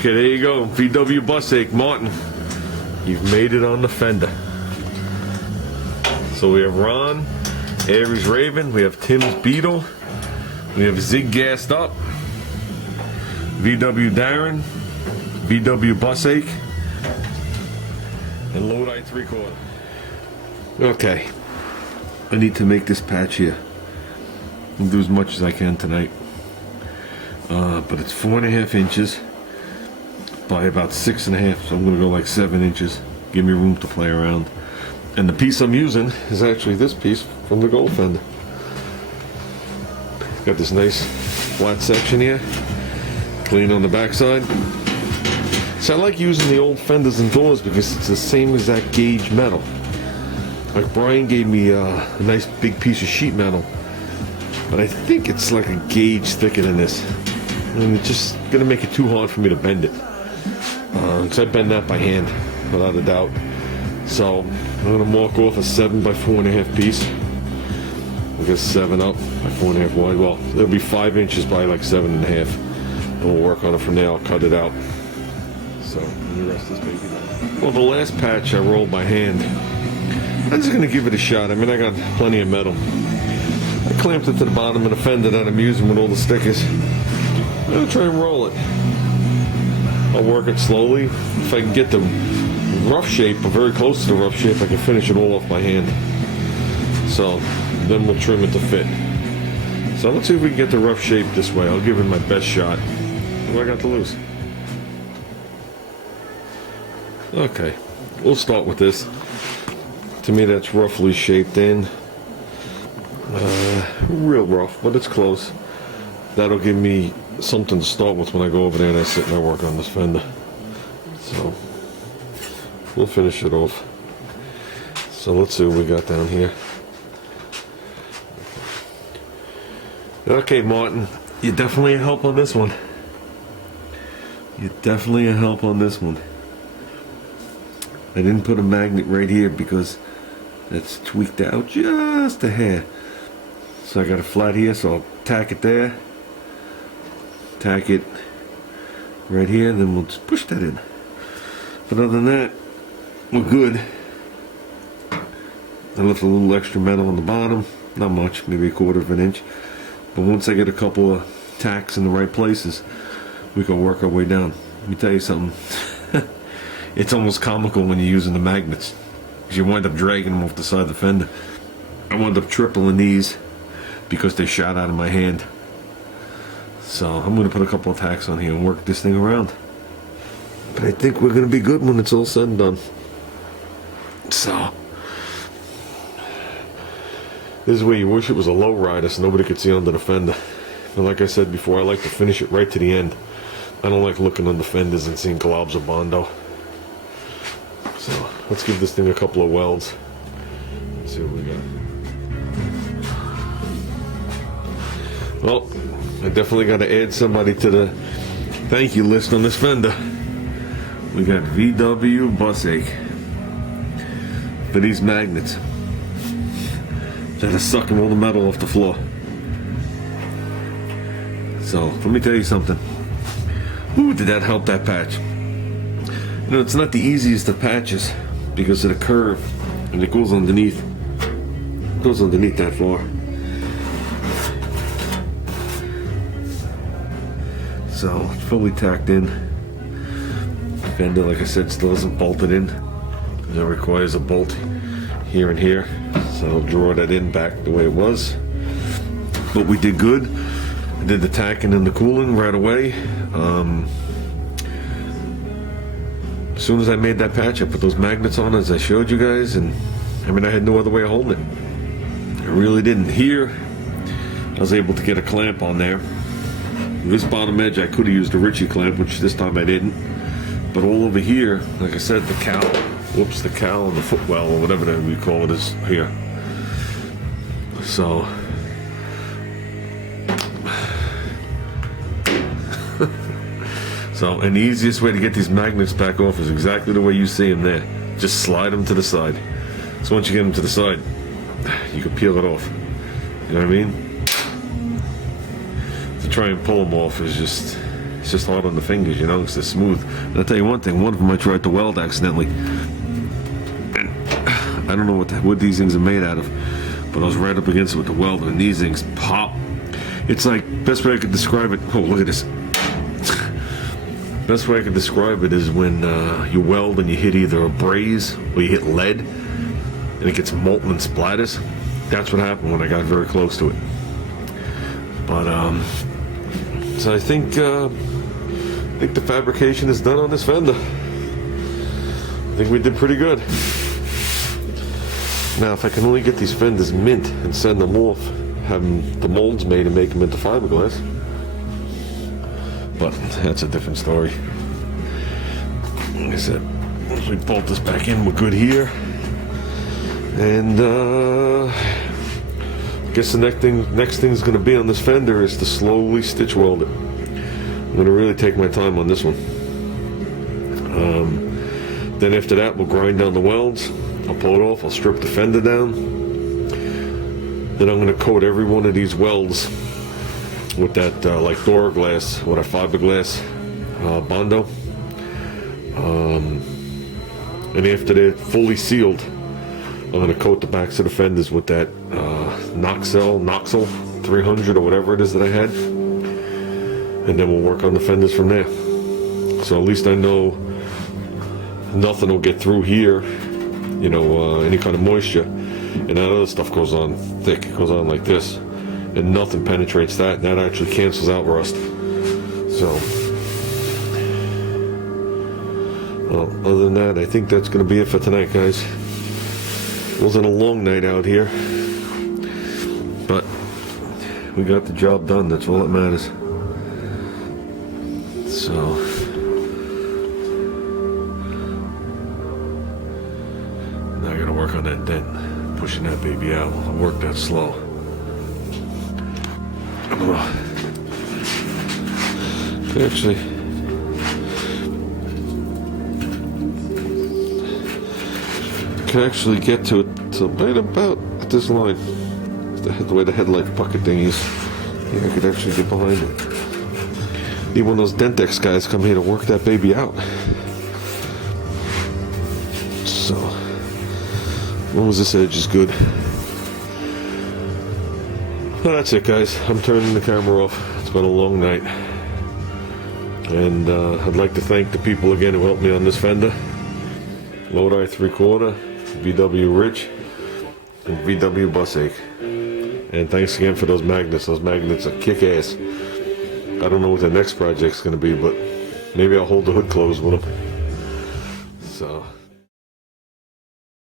Okay, there you go. VW bus ache, Martin. You've made it on the fender. So we have Ron, Aries Raven, we have Tim's Beetle, we have Zig Gassed Up, VW Darren, VW bus ache, and Lodi 3/4. Okay, I need to make this patch here. I'll do as much as I can tonight. But it's 4.5 inches by about 6.5, so I'm going to go like 7 inches. Give me room to play around. And the piece I'm using is actually this piece from the Gold Fender. Got this nice flat section here, clean on the backside. So I like using the old fenders and doors because it's the same exact gauge metal. Like Brian gave me a nice big piece of sheet metal, but I think it's like a gauge thicker than this. And it's just gonna make it too hard for me to bend it. Because I bend that by hand, without a doubt. So I'm gonna mark off a 7 by 4.5 piece. I guess 7 up by 4.5 wide. Well, it'll be 5 inches by like 7.5. And we'll work on it from there. I'll cut it out. So let me rest this baby down. Well, the last patch I rolled by hand. I'm just gonna give it a shot. I mean, I got plenty of metal. I clamped it to the bottom of the fender that I'm using with all the stickers. I'm gonna try and roll it. I'll work it slowly. If I can get the rough shape, or very close to the rough shape, I can finish it all off by hand. So then we'll trim it to fit. So let's see if we can get the rough shape this way. I'll give it my best shot. What do I got to lose? Okay, we'll start with this. To me, that's roughly shaped in. Real rough, but it's close. That'll give me something to start with when I go over there and I sit and I work on this fender. So we'll finish it off. So let's see what we got down here. Okay, Martin, you're definitely a help on this one. You're definitely a help on this one. I didn't put a magnet right here because it's tweaked out just a hair. So I got a flat here, so I'll tack it there. Tack it right here, then we'll just push that in. But other than that, we're good. I left a little extra metal on the bottom. Not much, maybe 1/4 of an inch. But once I get a couple of tacks in the right places, we can work our way down. Let me tell you something. It's almost comical when you're using the magnets, because you wind up dragging them off the side of the fender. I wound up tripling these because they shot out of my hand. So I'm going to put a couple of tacks on here and work this thing around. But I think we're going to be good when it's all said and done. So this is where you wish it was a low rider so nobody could see under the fender. And like I said before, I like to finish it right to the end. I don't like looking on the fenders and seeing globs of Bondo. So let's give this thing a couple of welds. Let's see what we got. Well, I definitely got to add somebody to the thank you list on this fender. We got VW bus ache for these magnets that are sucking all the metal off the floor. So let me tell you something. Ooh, did that help that patch? You know, it's not the easiest of patches because of the curve, and it goes underneath. It goes underneath that far. So it's fully tacked in. Fender, like I said, still isn't bolted in. It requires a bolt here and here. So I'll draw that in back the way it was. But we did good. I did the tacking and the cooling right away. As soon as I made that patch, I put those magnets on as I showed you guys, and I mean, I had no other way of holding it. I really didn't. Here, I was able to get a clamp on there. This bottom edge, I could have used a Ritchie clamp, which this time I didn't. But all over here, like I said, the cowl, the cowl and the footwell, or whatever that we call it, is here. So, and the easiest way to get these magnets back off is exactly the way you see them there. Just slide them to the side. So once you get them to the side, you can peel it off. You know what I mean? To try and pull them off is just, It's just hard on the fingers, you know, it's just smooth. And I'll tell you one thing, one of them I tried to weld accidentally. And I don't know what these things are made out of, but I was right up against it with the welder, and these things pop. It's like, best way I could describe it, oh, look at this. Best way I could describe it is when you weld and you hit either a braze or you hit lead and it gets molten and splatters. That's what happened when I got very close to it. But so I think the fabrication is done on this fender. I think we did pretty good. Now, if I can only get these fenders mint and send them off, have the molds made and make them into fiberglass. But that's a different story. Like I said, once we bolt this back in, we're good here. And I guess the next thing's going to be on this fender is to slowly stitch weld it. I'm going to really take my time on this one. Then after that, we'll grind down the welds. I'll pull it off. I'll strip the fender down. Then I'm going to coat every one of these welds with that like Duraglass, what a fiberglass Bondo. And after they're fully sealed, I'm going to coat the backs of the fenders with that Noxel 300 or whatever it is that I had. And then we'll work on the fenders from there. So at least I know nothing will get through here, you know, any kind of moisture. And that other stuff goes on thick, it goes on like this. And nothing penetrates that, and that actually cancels out rust. So, well, other than that, I think that's going to be it for tonight, guys. It wasn't a long night out here, but we got the job done. That's all that matters. So, now I got to work on that dent, pushing that baby out. I'll work that slow. Actually, can actually get to it so right about at this line, the way the headlight bucket thing is. Yeah, I could actually get behind it. Need one of those Dentex guys come here to work that baby out. So, as long as this edge is good. Well, that's it, guys. I'm turning the camera off. It's been a long night. And I'd like to thank the people again who helped me on this fender. Lodi 3/4, VW Rich, and VW Busache. And thanks again for those magnets. Those magnets are kick-ass. I don't know what the next project's going to be, but maybe I'll hold the hood closed with them. So...